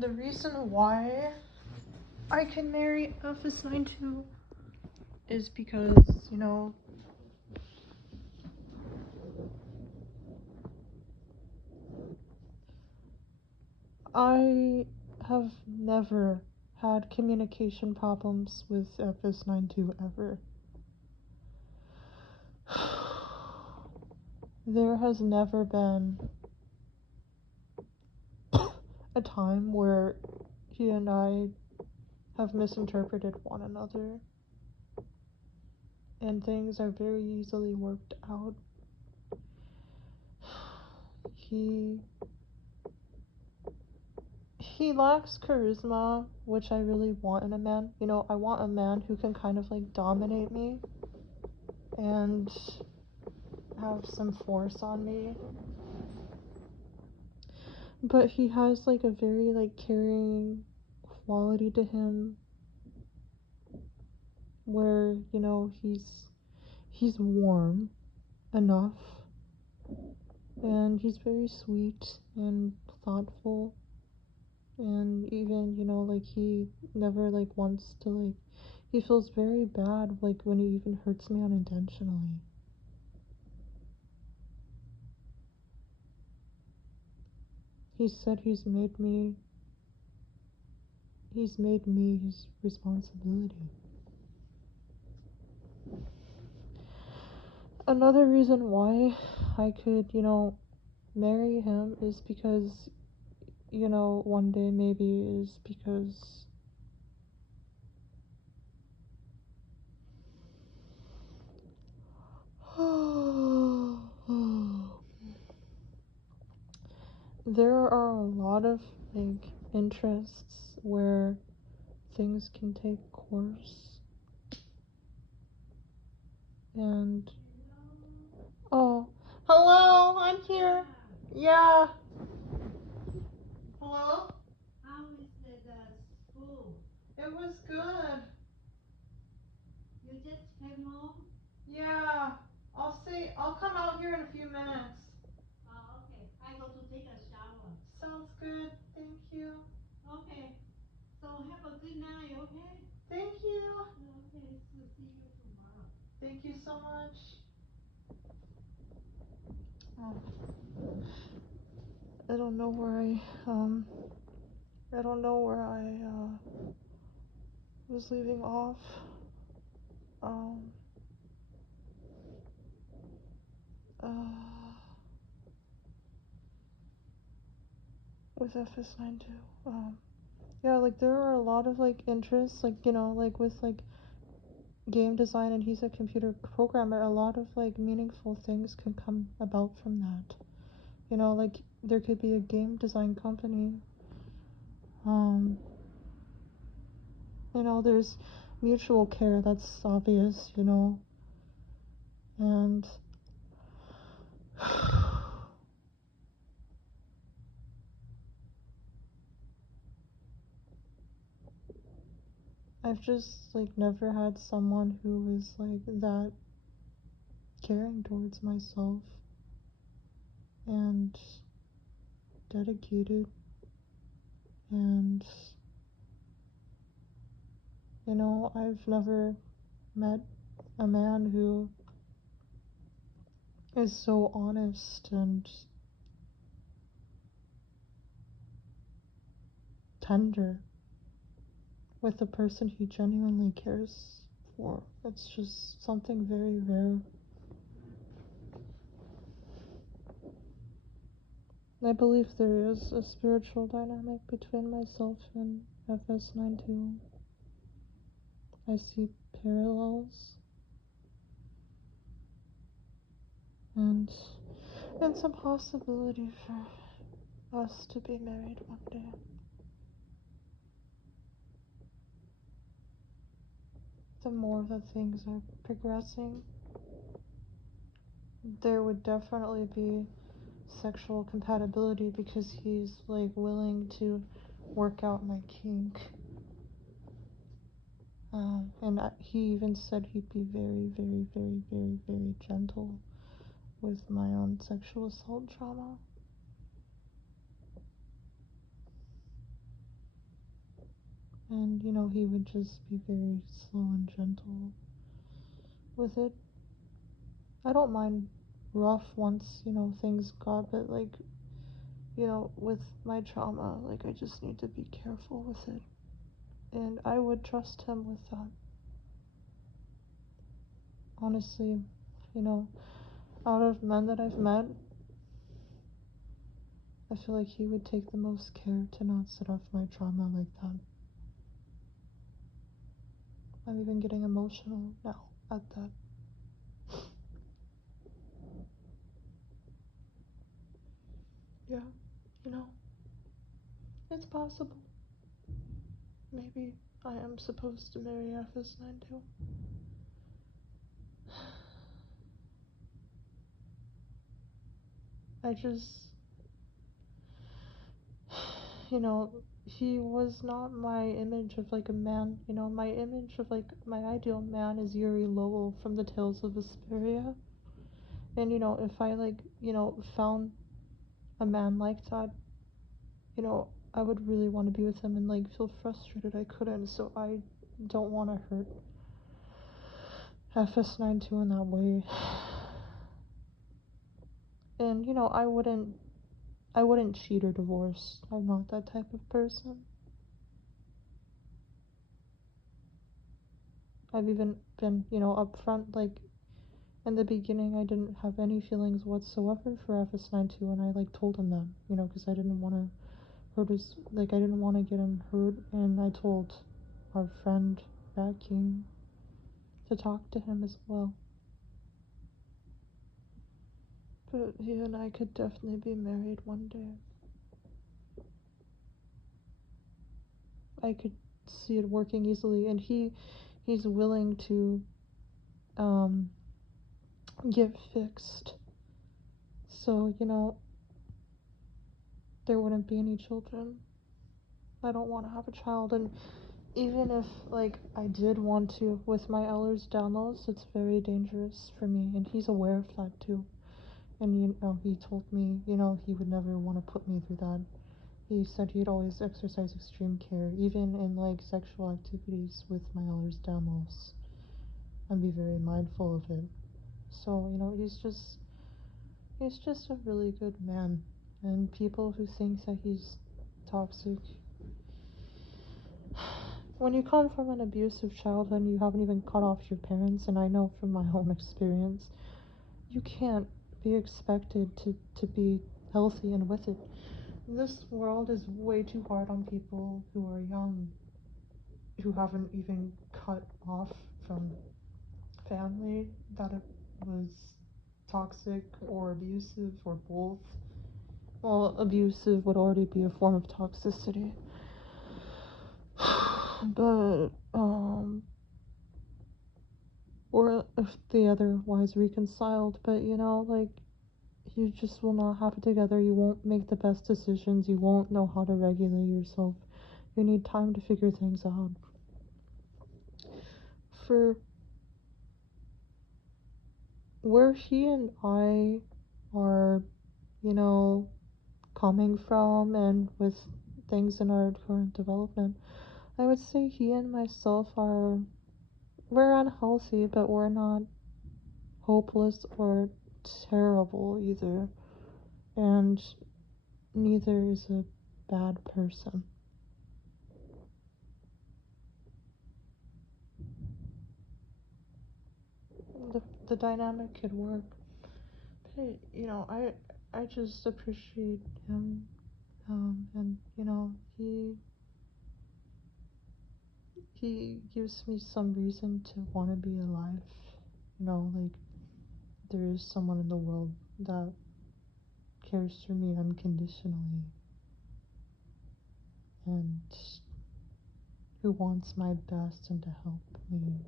The reason why I can marry Fsninetwo is because, you know, I have never had communication problems with Fsninetwo ever. There has never been a time where he and I have misinterpreted one another, and things are very easily worked out. He lacks charisma, which I really want in a man. You know, I want a man who can kind of like dominate me and have some force on me. But he has like a very like caring quality to him where, you know, he's warm enough, and he's very sweet and thoughtful, and even, you know, like he never like wants to like, he feels very bad like when he even hurts me unintentionally. He said he's made me his responsibility. Another reason why I could, you know, marry him is because, you know, one day maybe is because there are a lot of like interests where things can take course, and oh, hello, I'm here. Yeah. Hello? How is the school? It was good. You just came home? Yeah. I'll come out here in a few minutes. Oh, okay. I go to take a shower. Sounds good. Thank you. Okay. So have a good night, okay? Thank you. Okay, so see you tomorrow. Thank you so much. Oh, I don't know where I was leaving off. Um, uh, with FS9 too. Yeah, like there are a lot of like interests, like, you know, like with like game design, and he's a computer programmer. A lot of like meaningful things can come about from that. You know, like there could be a game design company. You know, there's mutual care, that's obvious, you know, and I've just like never had someone who was like that caring towards myself and dedicated, and, you know, I've never met a man who is so honest and tender with the person he genuinely cares for. It's just something very rare. I believe there is a spiritual dynamic between myself and FS9 too. I see parallels, and it's a possibility for us to be married one day. The more that things are progressing, there would definitely be sexual compatibility because he's like willing to work out my kink. And he even said he'd be very, very, very, very, very gentle with my own sexual assault trauma. And, he would just be very slow and gentle with it. I don't mind rough once, things got, but like, with my trauma, like, I just need to be careful with it. And I would trust him with that. Honestly, you know, out of men that I've met, I feel like he would take the most care to not set off my trauma like that. I'm even getting emotional now at that. Yeah, you know, it's possible. Maybe I am supposed to marry Fsninetwo. I just, you know, he was not my image of like a man. My image of like my ideal man is Yuri Lowell from the Tales of Vesperia. And if I like, found a man like that, I would really want to be with him and like feel frustrated I couldn't. So I don't want to hurt Fs92 in that way. And I wouldn't cheat or divorce. I'm not that type of person. I've even been, upfront, like in the beginning I didn't have any feelings whatsoever for Fs92 and I like told him that, because I didn't want to hurt his, like I didn't want to get him hurt, and I told our friend Rat King to talk to him as well. But he and I could definitely be married one day. I could see it working easily, and he's willing to um get fixed. So, there wouldn't be any children. I don't want to have a child, and even if like I did want to with my Ehlers-Danlos, it's very dangerous for me, and he's aware of that too. And he told me, he would never want to put me through that. He said he'd always exercise extreme care, even in like sexual activities with my Ehlers-Danlos, and be very mindful of it. So, he's just a really good man. And people who think that he's toxic, when you come from an abusive childhood and you haven't even cut off your parents, and I know from my own experience, you can't be expected to be healthy and with it. This world is way too hard on people who are young, who haven't even cut off from family that it was toxic or abusive or both. Well, abusive would already be a form of toxicity. But, or if they otherwise reconciled, but like, you just will not have it together. You won't make the best decisions. You won't know how to regulate yourself. You need time to figure things out. For where he and I are, you know, coming from and with things in our current development, I would say he and myself we're unhealthy, but we're not hopeless or terrible either. And neither is a bad person. The dynamic could work. But, I just appreciate him. And, he gives me some reason to want to be alive. Like, there is someone in the world that cares for me unconditionally and who wants my best and to help me.